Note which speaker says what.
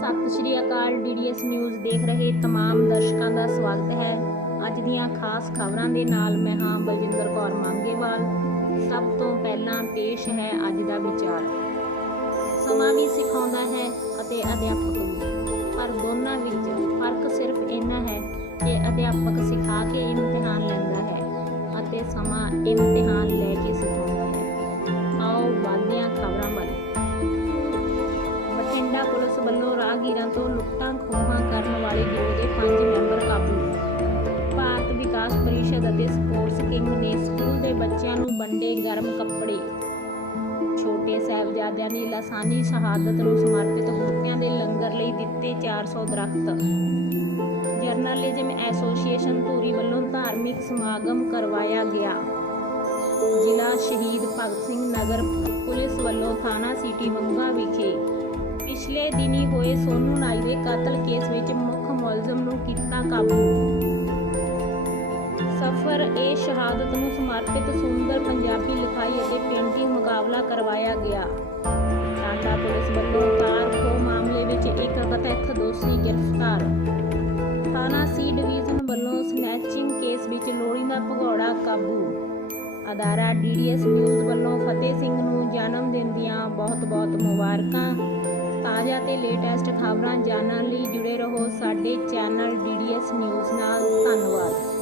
Speaker 1: ਸਤਿ ਸ਼੍ਰੀ ਅਕਾਲ DDS news ਦੇਖ ਰਹੇ तमाम ਦਰਸ਼ਕਾਂ ਦਾ ਸਵਾਗਤ ਹੈ ਅੱਜ ਦੀਆਂ ਖਾਸ ਖਬਰਾਂ ਦੇ ਨਾਲ ਮੈਂ ਹਾਂ ਬਲਜਿੰਦਰ ਕੌਰ ਮੰਗੇਵਾਲ ਸਭ ਤੋਂ ਪਹਿਲਾਂ ਪੇਸ਼ ਹੈ ਅੱਜ ਦਾ ਵਿਚਾਰ ਸਮਾਂ ਵੀ ਸਿਖਾਉਂਦਾ ਹੈ ਅਤੇ ਅਧਿਆਪਕ ਵੀ ਪਰ ਦੋਨਾਂ ਵਿੱਚ ਫਰਕ ਸਿਰਫ ਇੰਨਾ ਹੈ ਕਿ ਅਧਿਆਪਕ ਸਿਖਾ ਕੇ ਇਮਤਿਹਾਨ ਲੈਂਦਾ ਹੈ ਅਤੇ ਸਮਾਂ ਇਮਤਿਹਾਨ ਵੱਲੋਂ ਰਾਹਗੀਰਾਂ ਤੋਂ ਲੁੱਟਾਂ ਖੋਹਾਂ ਕਰਨ ਵਾਲੇ ਗਿਰੋਹ ਦੇ ਪੰਜ ਮੈਂਬਰ ਕਾਬੂ। ਭਾਰਤ ਵਿਕਾਸ ਪਰਿਸ਼ਦ ਅਤੇ ਸਪੋਰਟਸ ਕਿੰਗ ਨੇ ਸਕੂਲ ਦੇ ਬੱਚਿਆਂ ਨੂੰ ਵੰਡੇ ਗਰਮ ਕੱਪੜੇ। ਛੋਟੇ ਸਾਹਿਬਜ਼ਾਦਿਆਂ ਦੀ ਲਾਸਾਨੀ ਸ਼ਹਾਦਤ ਨੂੰ ਸਮਰਪਿਤ ਬੂਟਿਆਂ ਦੇ ਲੰਗਰ ਲਈ ਦਿੱਤੇ 400 ਦਰਖਤ। ਜਰਨਲਿਜ਼ਮ ਐਸੋਸੀਏਸ਼ਨ ਧੂਰੀ ਵੱਲੋਂ ਧਾਰਮਿਕ ਸਮਾਗਮ ਕਰਵਾਇਆ ਗਿਆ। ਜ਼ਿਲ੍ਹਾ ਸ਼ਹੀਦ ਭਗਤ ਸਿੰਘ ਨਗਰ ਪੁਲਿਸ ਵੱਲੋਂ ਥਾਣਾ ਸਿਟੀ ਮੰਗਾ ਵਿਖੇ ਪਿਛਲੇ ਦਿਨੀ ਹੋਏ ਸੋਨੂ ਨਾਈ ਦੇ ਕਤਲ ਕੇਸ ਵਿੱਚ ਮੁੱਖ ਮੁਲਜ਼ਮ ਨੂੰ ਕੀਤਾ ਕਾਬੂ। ਸਫਰ ਏ ਸ਼ਹਾਦਤ ਨੂੰ ਸਮਰਪਿਤ ਸੁੰਦਰ ਪੰਜਾਬੀ ਲਿਖਾਈ ਅਤੇ ਪੇਂਟਿੰਗ ਮੁਕਾਬਲਾ ਕਰਵਾਇਆ ਗਿਆ। ਟਾਂਡਾ ਪੁਲਿਸ ਵੱਲੋਂ ਕਾਰ ਮਾਮਲੇ ਵਿੱਚ ਇੱਕ ਕਥਿਤ ਦੋਸ਼ੀ ਗ੍ਰਿਫਤਾਰ। ਥਾਣਾ ਸੀ ਡਿਵੀਜ਼ਨ ਵੱਲੋਂ ਸਨੈਚਿੰਗ ਕੇਸ ਵਿੱਚ ਲੋੜੀਂਦਾ ਭਗੌੜਾ ਕਾਬੂ। ਅਦਾਰਾ ਡੀਡੀਐਸ ਨਿਊਜ਼ ਵੱਲੋਂ ਫਤਿਹ ਸਿੰਘ ਨੂੰ ਜਨਮ ਦਿਨ ਦੀਆਂ ਬਹੁਤ-ਬਹੁਤ ਮੁਬਾਰਕਾਂ। ਤਾਜ਼ਾ ਤੇ ਲੇਟੈਸਟ ਖਬਰਾਂ ਜਾਣਨ ਲਈ ਜੁੜੇ ਰਹੋ ਸਾਡੇ ਚੈਨਲ ਡੀਡੀਐਸ ਨਿਊਜ਼ ਨਾਲ। ਧੰਨਵਾਦ।